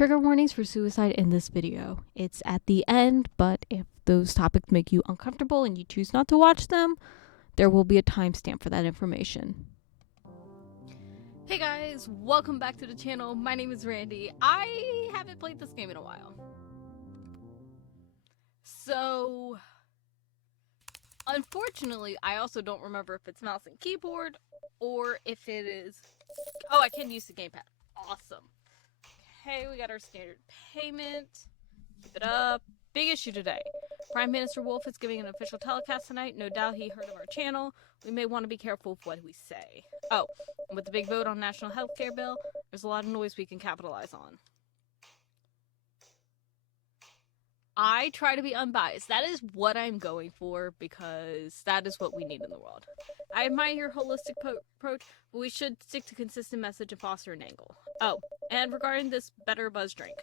trigger warnings for suicide in this video. It's at the end, but if those topics make you uncomfortable and you choose not to watch them, there will be a timestamp for that information. Hey guys, welcome back to the channel. My name is Randy. I haven't played this game in a while. So, unfortunately, I also don't remember if it's mouse and keyboard or if it is... Oh, I can use the gamepad. Awesome. Okay, we got our standard payment. Keep it up. Big issue today. Prime Minister Wolf is giving an official telecast tonight. No doubt he heard of our channel. We may want to be careful with what we say. Oh, and with the big vote on national healthcare bill, there's a lot of noise we can capitalize on. I try to be unbiased. That is what I'm going for because that is what we need in the world. I admire your holistic approach, but we should stick to consistent message and foster an angle. Oh, and regarding this Better Buzz drink.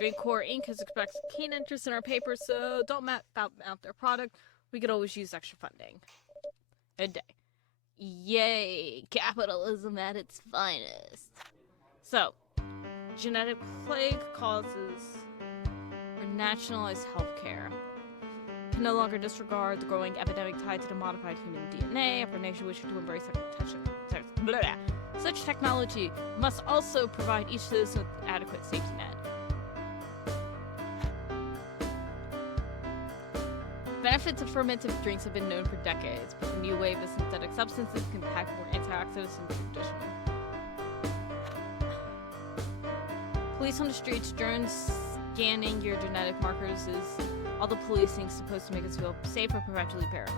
Drinkcore Inc. has expressed keen interest in our paper, so don't mouth out their product. We could always use extra funding. Good day. Yay, capitalism at its finest. So, genetic plague causes nationalized healthcare. Can no longer disregard the growing epidemic tied to the modified human DNA of our nation wishing to embrace such technology must also provide each citizen with adequate safety net. Benefits of fermented drinks have been known for decades, but the new wave of synthetic substances can pack more antioxidants than traditional. Police on the streets, drones scanning your genetic markers is all the policing supposed to make us feel safe or perpetually paranoid.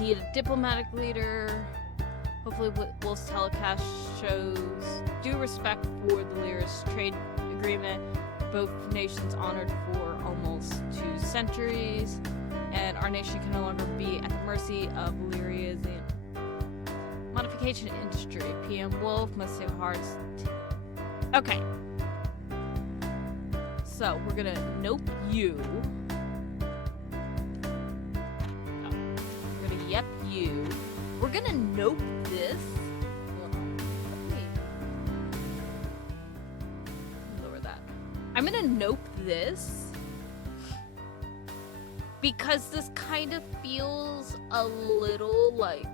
Need a diplomatic leader. Hopefully Wolf's telecast shows due respect for the Lyra's trade agreement. Both nations honored for almost 2 centuries, and our nation can no longer be at the mercy of Lyra's modification industry. PM Wolf must save hearts. Okay. So, we're gonna nope you. Oh. We're gonna yep you. We're gonna nope this. Hold on. Lower that. I'm gonna nope this. Because this kind of feels a little like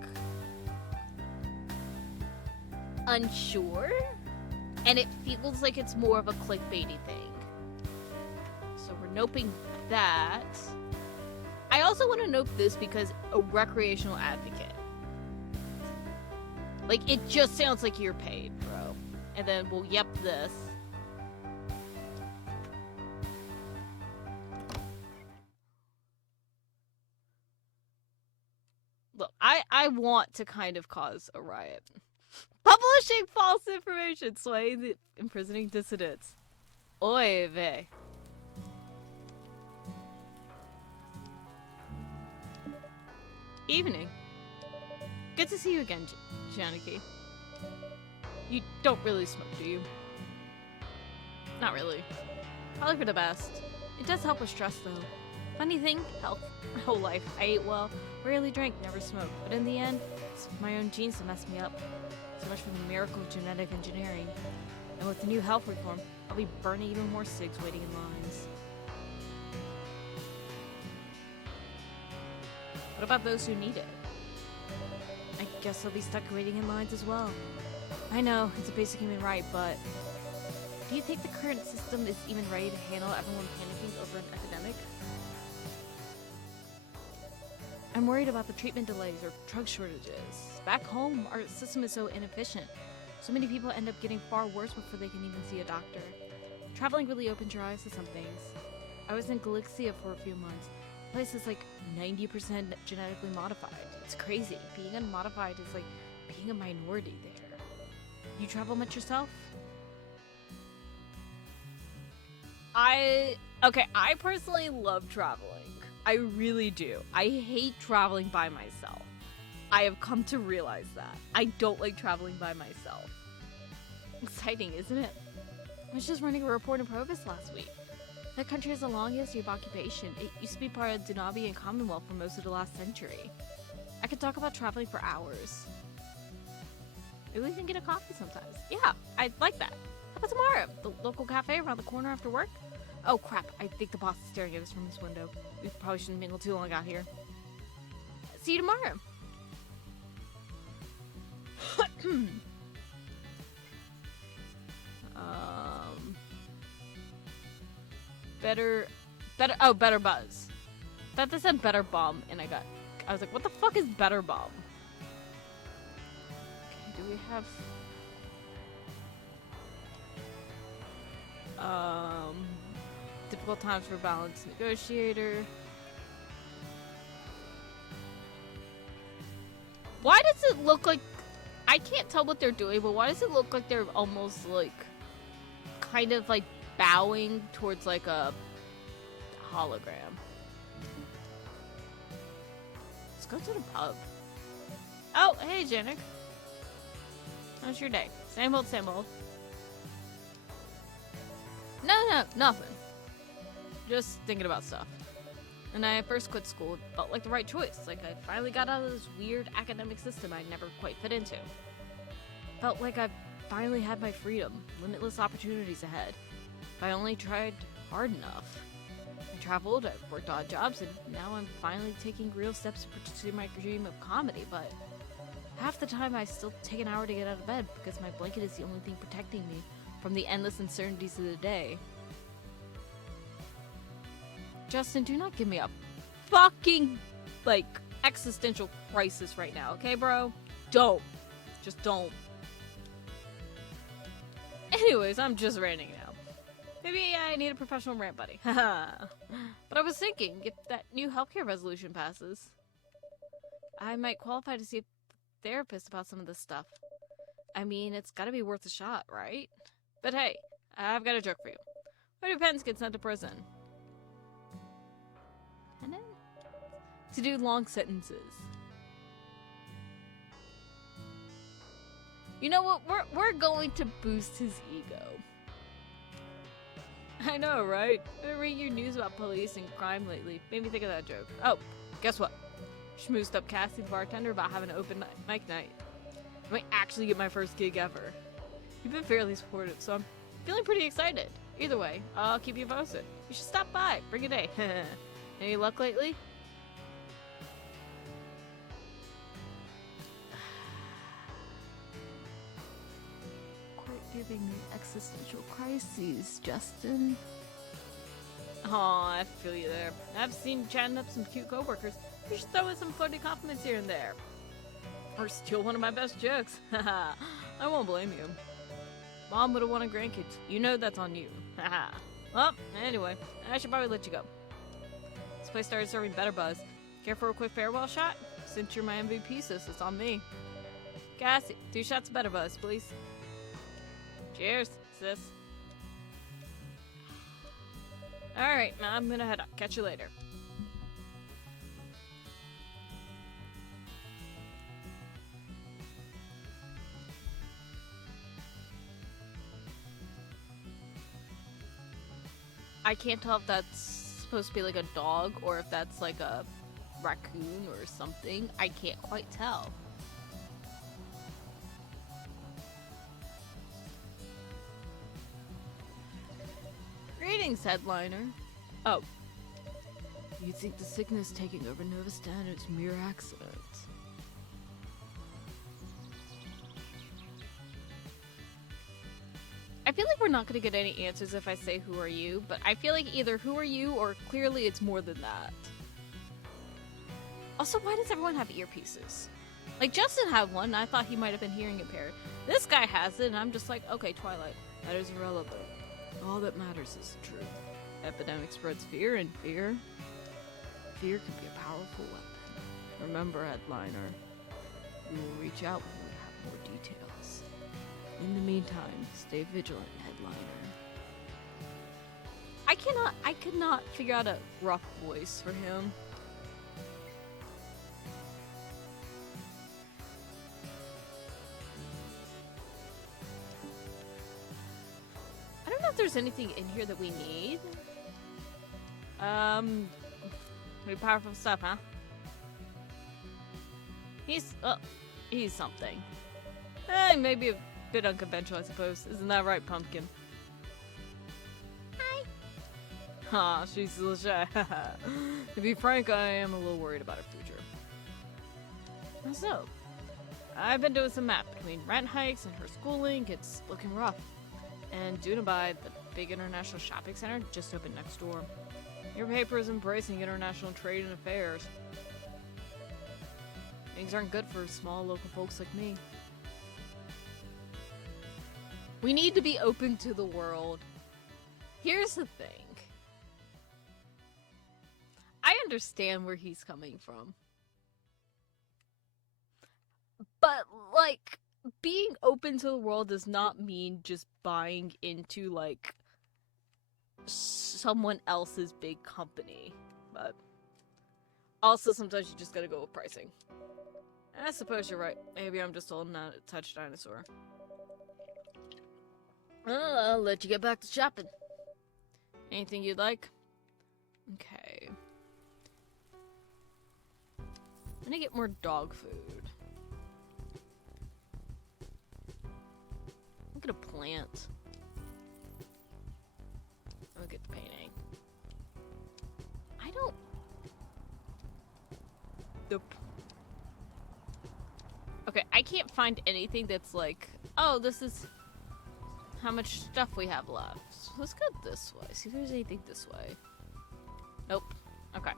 unsure, and it feels like it's more of a clickbaity thing. So we're noping that. I also want to nope this because a recreational advocate. Like, it just sounds like you're paid, bro. And then we'll yep this. Look, I want to kind of cause a riot. Publishing false information, swaying, imprisoning dissidents. Oy vey. Evening. Good to see you again, Janaki. You don't really smoke, do you? Not really. Probably for the best. It does help with stress, though. Funny thing, health. My whole life, I ate well, rarely drank, never smoked. But in the end, it's my own genes that messed me up. So much for the miracle of genetic engineering. And with the new health reform, I'll be burning even more cigs waiting in lines. What about those who need it? I guess I'll be stuck waiting in lines as well. I know, it's a basic human right, but do you think the current system is even ready to handle everyone panicking over an epidemic? I'm worried about the treatment delays or drug shortages. Back home, our system is so inefficient. So many people end up getting far worse before they can even see a doctor. Traveling really opens your eyes to some things. I was in Galicia for a few months. The place is like 90% genetically modified. It's crazy. Being unmodified is like being a minority there. You travel much yourself? I personally love traveling. I really do. I hate traveling by myself. I have come to realize that. I don't like traveling by myself. Exciting, isn't it? I was just running a report in Provis last week. That country has a long history of occupation. It used to be part of Denavian Commonwealth for most of the last century. I could talk about traveling for hours. Maybe we can get a coffee sometimes. Yeah, I'd like that. How about tomorrow? The local cafe around the corner after work? Oh crap, I think the boss is staring at us from his window. We probably shouldn't mingle too long out here. See you tomorrow. Better buzz. Thought they said better bomb, and I was like, what the fuck is better bomb? Okay, do we have difficult times for balanced negotiator? Why does it look like, I can't tell what they're doing, but why does it look like they're almost like kind of like bowing towards like a hologram? Let's go to the pub. Oh, hey Janik. How's your day? Same old, same old. No, nothing. Just thinking about stuff. And I first quit school, it felt like the right choice. Like I finally got out of this weird academic system I never quite fit into. Felt like I finally had my freedom, limitless opportunities ahead. If I only tried hard enough. I traveled, I worked odd jobs, and now I'm finally taking real steps to pursue my dream of comedy, but half the time I still take an hour to get out of bed because my blanket is the only thing protecting me from the endless uncertainties of the day. Justin, do not give me a fucking, like, existential crisis right now, okay, bro? Don't. Just don't. Anyways, I'm just ranting now. Maybe I need a professional rant buddy. But I was thinking, if that new healthcare resolution passes, I might qualify to see a therapist about some of this stuff. I mean, it's gotta be worth a shot, right? But hey, I've got a joke for you. Why do pens get sent to prison? To do long sentences. You know what? We're going to boost his ego. I know, right? I've been reading your news about police and crime lately. Made me think of that joke. Oh, guess what? Schmoozed up Cassie the bartender about having an open mic night. I might actually get my first gig ever. You've been fairly supportive, so I'm feeling pretty excited. Either way, I'll keep you posted. You should stop by. Bring a day. Any luck lately? Giving me existential crises, Justin. Aw, I feel you there. I've seen chatting up some cute coworkers. You should throw in some flirty compliments here and there. Or steal one of my best jokes. Haha, I won't blame you. Mom would have wanted grandkids. You know that's on you. Haha. Well, anyway, I should probably let you go. This place started serving better buzz. Care for a quick farewell shot? Since you're my MVP, sis, it's on me. Cassie, 2 shots of better buzz, please. Cheers, sis. Alright, now I'm gonna head up. Catch you later. I can't tell if that's supposed to be like a dog or if that's like a raccoon or something. I can't quite tell. Greetings, headliner. Oh. You think the sickness taking over Nova Standard's mere accident? I feel like we're not going to get any answers if I say who are you, but I feel like either who are you or clearly it's more than that. Also, why does everyone have earpieces? Like, Justin had one, and I thought he might have been hearing impaired. This guy has it, and I'm just like, okay, Twilight, that is irrelevant. All that matters is the truth. Epidemic spreads fear, and fear can be a powerful weapon. Remember, headliner, we will reach out when we have more details. In the meantime, stay vigilant, headliner. I could not figure out a rough voice for him. I don't know if there's anything in here that we need. Pretty powerful stuff, huh? He's something. Maybe a bit unconventional, I suppose. Isn't that right, Pumpkin? Hi. Ha, she's a little shy. To be frank, I am a little worried about her future. So, I've been doing some math between rent hikes and her schooling. It's looking rough. And Dunabai, the big international shopping center, just opened next door. Your paper is embracing international trade and affairs. Things aren't good for small local folks like me. We need to be open to the world. Here's the thing. I understand where he's coming from. But, like, being open to the world does not mean just buying into, like, someone else's big company. But also, sometimes you just gotta go with pricing. I suppose you're right. Maybe I'm just holding out a touch dinosaur. I'll let you get back to shopping. Anything you'd like? Okay. I'm gonna get more dog food. Look at a plant. Look at the painting. I don't... Okay, I can't find anything that's like, oh, this is how much stuff we have left. So let's go this way. See if there's anything this way. Nope. Okay.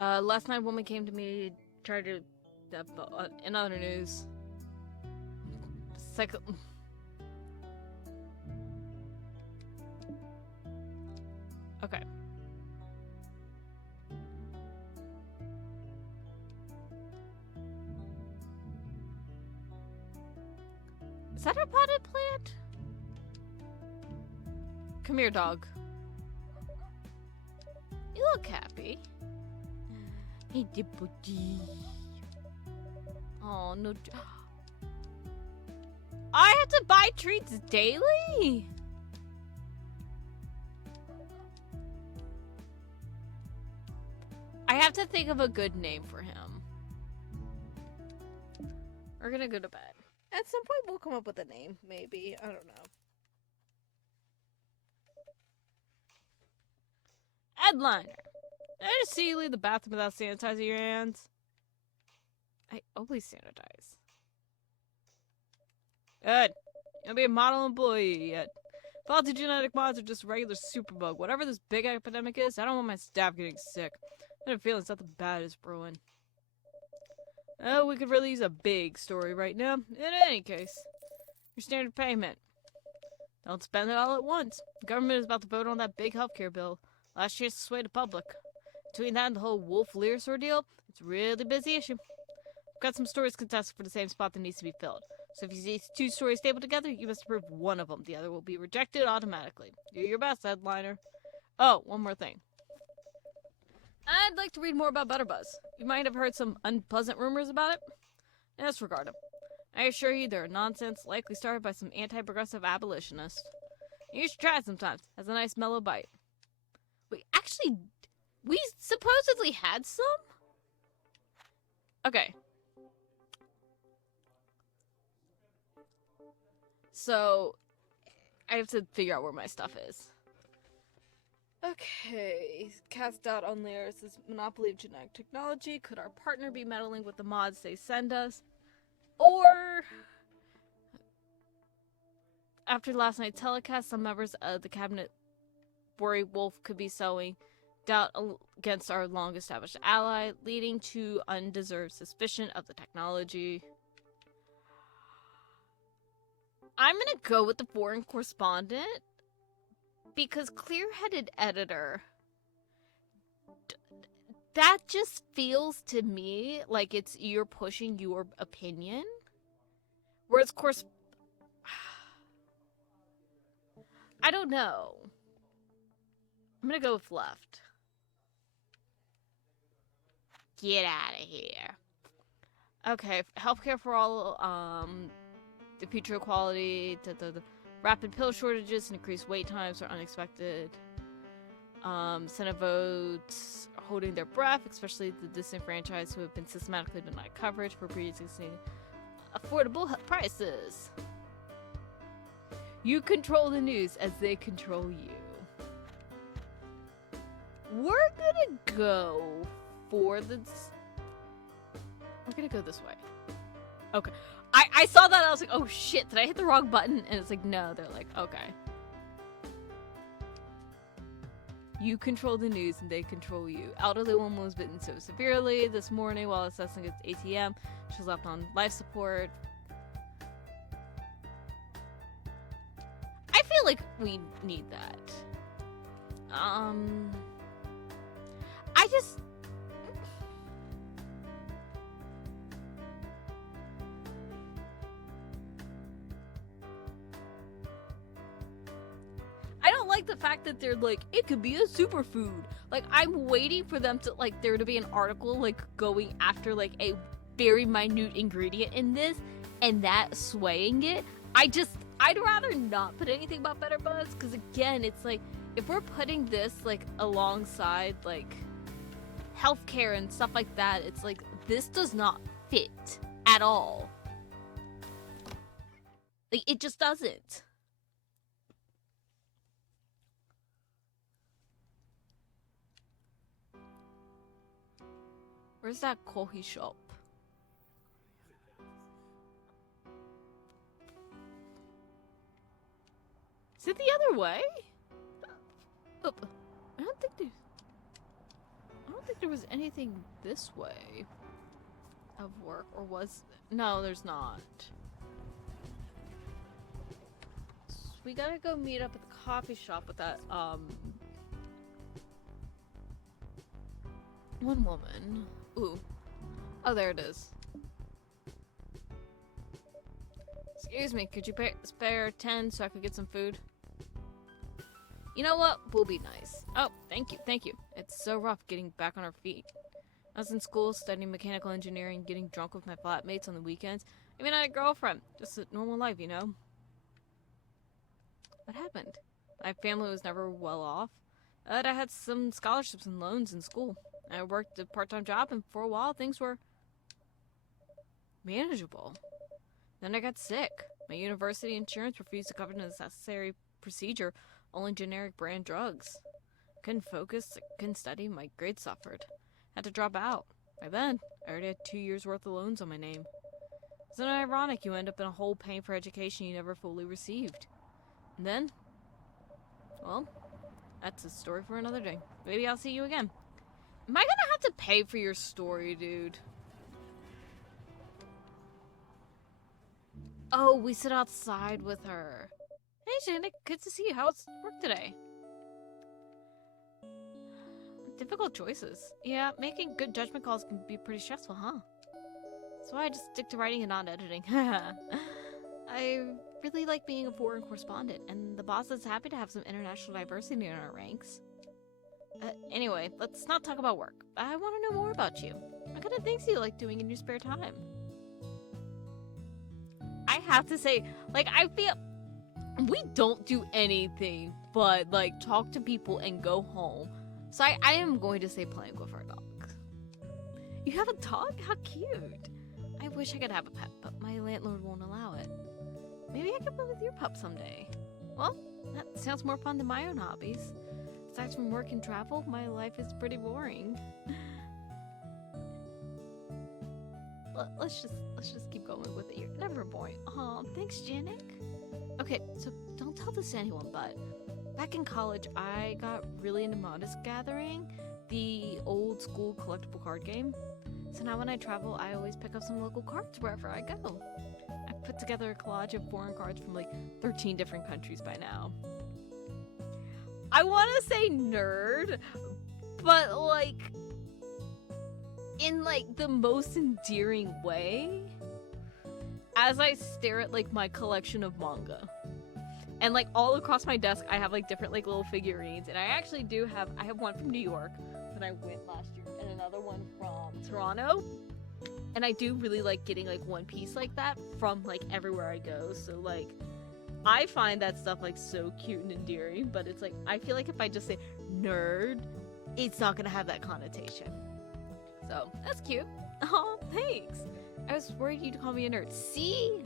Last night, a woman came to me, tried to, in other news, okay. Is that a potted plant? Come here, dog. You look happy. Hey, Dippity. Oh, no. I have to buy treats daily? I have to think of a good name for him. We're gonna go to bed. At some point, we'll come up with a name, maybe. I don't know. Headliner. Did I just see you leave the bathroom without sanitizing your hands? I always sanitize. Good. You'll be a model employee yet. Faulty genetic mods are just regular superbug. Whatever this big epidemic is, I don't want my staff getting sick. I have a feeling something bad is brewing. Oh, we could really use a big story right now. In any case, your standard payment. Don't spend it all at once. The government is about to vote on that big healthcare bill. Last chance to sway the public. Between that and the whole Wolf Lears ordeal, it's a really busy issue. I've got some stories contested for the same spot that needs to be filled. So if you see two stories stapled together, you must approve one of them. The other will be rejected automatically. Do your best, headliner. Oh, one more thing. I'd like to read more about Butterbuzz. You might have heard some unpleasant rumors about it. Disregard them. I assure you they're nonsense, likely started by some anti-progressive abolitionist. You should try it sometimes. Has a nice mellow bite. Wait, actually, we supposedly had some? Okay. So, I have to figure out where my stuff is. Okay, cast doubt on Laris' monopoly of genetic technology. Could our partner be meddling with the mods they send us? Or, after last night's telecast, some members of the cabinet worry Wolf could be sowing doubt against our long-established ally, leading to undeserved suspicion of the technology. I'm gonna go with the foreign correspondent. Because clear-headed editor, that just feels to me like it's you're pushing your opinion. Whereas, of course, I don't know. I'm gonna go with left. Get out of here. Okay, healthcare for all, the future equality, Rapid pill shortages and increased wait times are unexpected. Senate votes are holding their breath, especially the disenfranchised who have been systematically denied coverage for pre-existing affordable prices. You control the news as they control you. We're gonna go for this. We're gonna go this way. Okay. I saw that, I was like, oh shit, did I hit the wrong button? And it's like, no, they're like, okay. You control the news and they control you. Elderly woman was bitten so severely this morning while assessing its ATM. She was left on life support. I feel like we need that. I don't like the fact that they're like, it could be a superfood. Like, I'm waiting for them to, like, there to be an article, like, going after, like, a very minute ingredient in this, and that swaying it. I'd rather not put anything about Better Buzz, because, again, it's like, if we're putting this, like, alongside, like, healthcare and stuff like that, it's like, this does not fit at all. Like, it just doesn't. Where's that coffee shop? Is it the other way? Oh, I don't think there was anything this way of work, or was... No, there's not. So we gotta go meet up at the coffee shop with that, one woman. Ooh. Oh, there it is. Excuse me, could you spare 10 so I could get some food? You know what? We'll be nice. Oh, thank you, thank you. It's so rough getting back on our feet. I was in school studying mechanical engineering, getting drunk with my flatmates on the weekends. I mean, I had a girlfriend. Just a normal life, you know? What happened? My family was never well off. But I had some scholarships and loans in school. I worked a part-time job, and for a while, things were manageable. Then I got sick. My university insurance refused to cover the necessary procedure, only generic brand drugs. Couldn't focus, couldn't study, my grades suffered. Had to drop out. By then, I already had 2 years worth of loans on my name. Isn't it ironic you end up in a hole paying for education you never fully received? And then, well, that's a story for another day. Maybe I'll see you again. Am I gonna have to pay for your story, dude? Oh, we sit outside with her. Hey, Janet, good to see you. How's work today? Difficult choices. Yeah, making good judgment calls can be pretty stressful, huh? That's why I just stick to writing and not editing. I really like being a foreign correspondent, and the boss is happy to have some international diversity in our ranks. Anyway, let's not talk about work. I want to know more about you. What kind of things do you like doing in your spare time? I have to say, like, I feel we don't do anything but, like, talk to people and go home. So I am going to say playing with our dog. You have a dog? How cute. I wish I could have a pet, but my landlord won't allow it. Maybe I could live with your pup someday. Well, that sounds more fun than my own hobbies. Aside from work and travel, my life is pretty boring. Let's just keep going with it. You're never boring. Aw, thanks, Janik. Okay, so don't tell this to anyone, but back in college, I got really into Modest Gathering, the old school collectible card game. So now when I travel, I always pick up some local cards wherever I go. I've put together a collage of foreign cards from like 13 different countries by now. I want to say nerd, but like in like the most endearing way as I stare at like my collection of manga. And like all across my desk I have like different like little figurines, and I actually do have one from New York that I went last year and another one from Toronto. And I do really like getting like one piece like that from like everywhere I go. So like I find that stuff like so cute and endearing, but it's like I feel like if I just say nerd, it's not gonna have that connotation. So that's cute. Oh, thanks. I was worried you'd call me a nerd. See?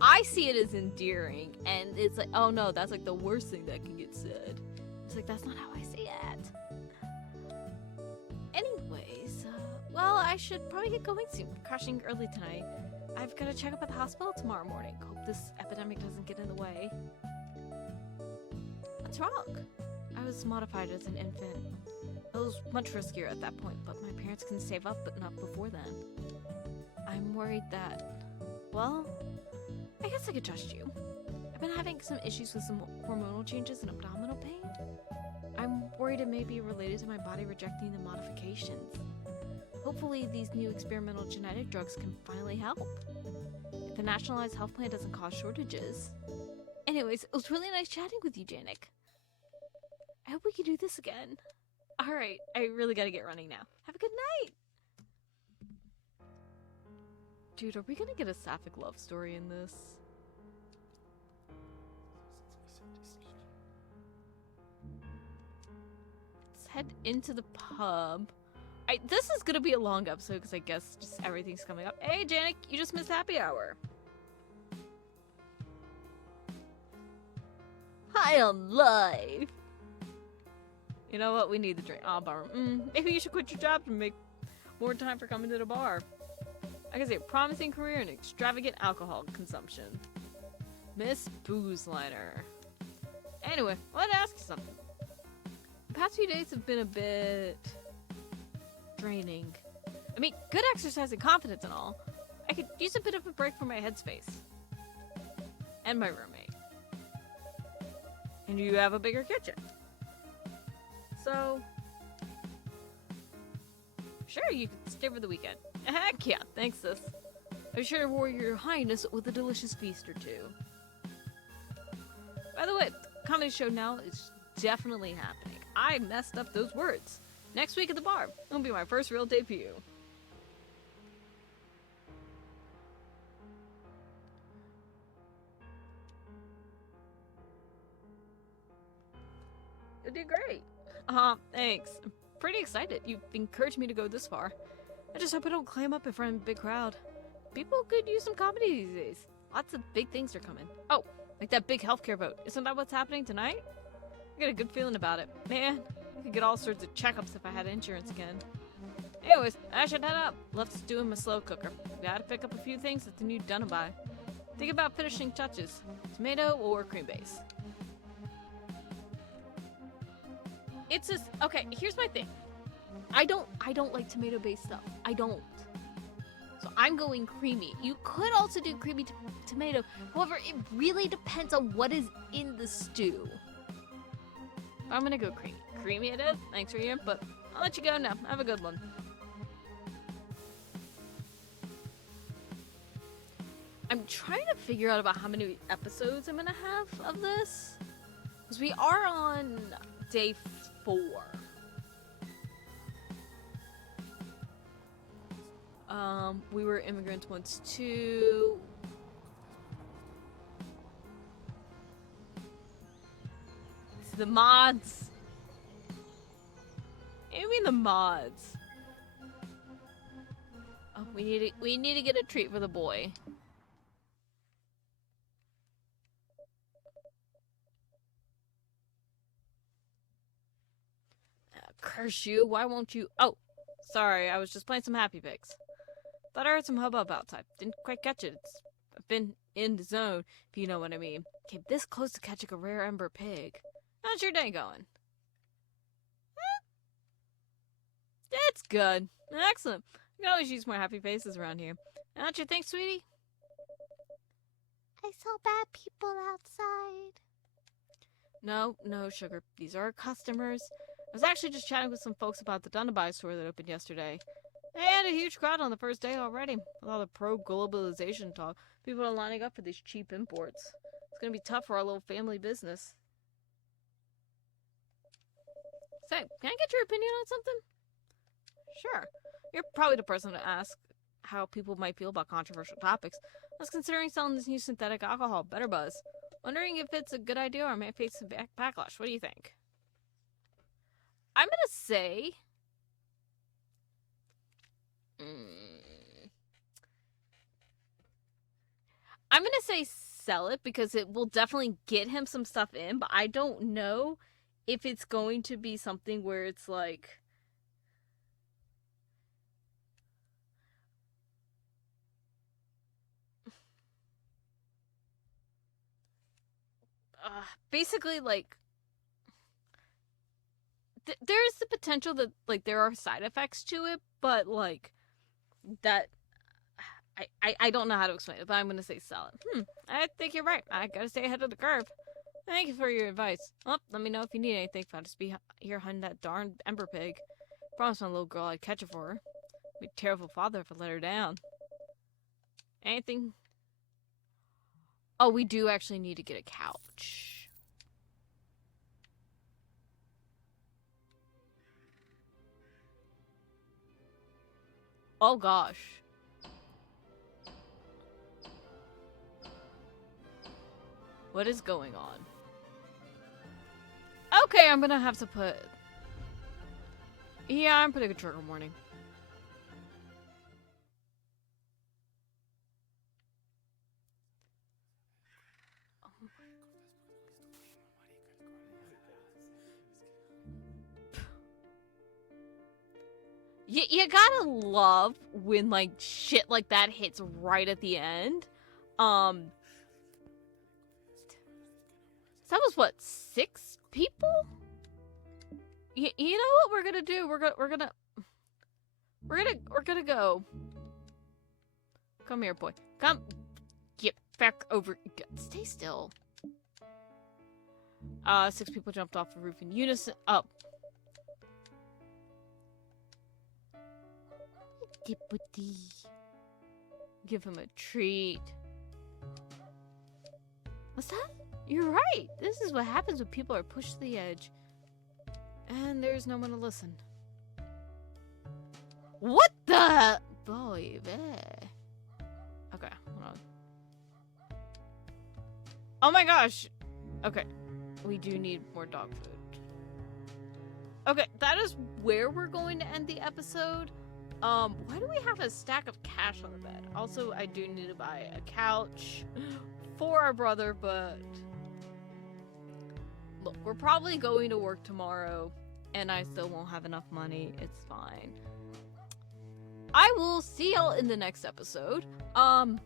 I see it as endearing, and it's like, oh no, that's like the worst thing that can get said. It's like, that's not how I see it. Anyways, well, I should probably get going soon. Crashing early tonight. I've got to check up at the hospital tomorrow morning. Hope this epidemic doesn't get in the way. What's wrong? I was modified as an infant. It was much riskier at that point, but my parents can save up, but not before then. I'm worried that, well, I guess I could trust you. I've been having some issues with some hormonal changes and abdominal pain. I'm worried it may be related to my body rejecting the modifications. Hopefully these new experimental genetic drugs can finally help. If the nationalized health plan doesn't cause shortages. Anyways, it was really nice chatting with you, Janik. I hope we can do this again. Alright, I really gotta get running now. Have a good night! Dude, are we gonna get a sapphic love story in this? Let's head into the pub. This is gonna be a long episode because I guess just everything's coming up. Hey, Janik, you just missed happy hour. Hi on live. You know what? We need the drink. Oh, bummer. Maybe you should quit your job to make more time for coming to the bar. I can say a promising career in extravagant alcohol consumption. Miss Boozliner. Anyway, I wanted to ask you something. The past few days have been a bit draining. I mean, good exercise and confidence and all. I could use a bit of a break from my headspace. And my roommate. And you have a bigger kitchen. So, sure, you can stay for the weekend. Heck yeah, thanks sis. I'm sure to reward your highness with a delicious feast or two. By the way, the comedy show now is definitely happening. I messed up those words. Next week at the bar. It'll be my first real debut. You'll do great. Thanks. I'm pretty excited. You've encouraged me to go this far. I just hope I don't clam up in front of a big crowd. People could use some comedy these days. Lots of big things are coming. Oh, like that big healthcare vote. Isn't that what's happening tonight? I got a good feeling about it. Man, I could get all sorts of checkups if I had insurance again. Anyways, I should head up. Let's do him a slow cooker. Gotta pick up a few things at the new Dunabai. Think about finishing touches. Tomato or cream base. It's just, okay, here's my thing. I don't like tomato-based stuff. I don't. So I'm going creamy. You could also do creamy tomato. However, it really depends on what is in the stew. I'm gonna go creamy. Creamy it is. Thanks for your input. I'll let you go now. Have a good one. I'm trying to figure out about how many episodes I'm gonna have of this. Because we are on day 4. We were immigrants once too. It's the mods. What do you mean the mods? Oh, we need to get a treat for the boy. Curse you, why won't you? Oh, sorry, I was just playing some happy pics. Thought I heard some hubbub outside. Didn't quite catch it. I've been in the zone, if you know what I mean. Came this close to catching a rare ember pig. How's your day going? It's good. Excellent. We can always use more happy faces around here. Don't you think, sweetie? I saw bad people outside. No, sugar. These are our customers. I was actually just chatting with some folks about the Dunabai store that opened yesterday. They had a huge crowd on the first day already. With all the pro-globalization talk, people are lining up for these cheap imports. It's gonna be tough for our little family business. Say, can I get your opinion on something? Sure. You're probably the person to ask. how people might feel about controversial topics. I was considering selling this new synthetic alcohol, Better Buzz. Wondering if it's a good idea or may face some backlash. What do you think? I'm gonna say... I'm gonna say sell it because it will definitely get him some stuff in, but I don't know if it's going to be something where it's like... basically, like... there's the potential that, like, there are side effects to it, but, like, that... I don't know how to explain it, but I'm gonna say sell it. I think you're right. I gotta stay ahead of the curve. Thank you for your advice. Well, let me know if you need anything. If I'll just be here hunting that darn ember pig. Promised my little girl I'd catch it for her. Be a terrible father if I let her down. Anything? Oh, we do actually need to get a couch. Oh gosh. What is going on? Okay, I'm gonna have to put... Yeah, I'm putting a trigger warning. You gotta love when, like, shit like that hits right at the end. That was what, 6 people? You know what we're gonna do? We're gonna go. Come here, boy. Come. Get back over. Stay still. 6 people jumped off the roof in unison. Oh. Give him a treat. What's that? You're right. This is what happens when people are pushed to the edge. And there's no one to listen. What the? Boy, okay, hold on. Oh my gosh. Okay. We do need more dog food. Okay, that is where we're going to end the episode. Why do we have a stack of cash on the bed? Also, I do need to buy a couch for our brother, but... Look, we're probably going to work tomorrow, and I still won't have enough money. It's fine. I will see y'all in the next episode. Bye!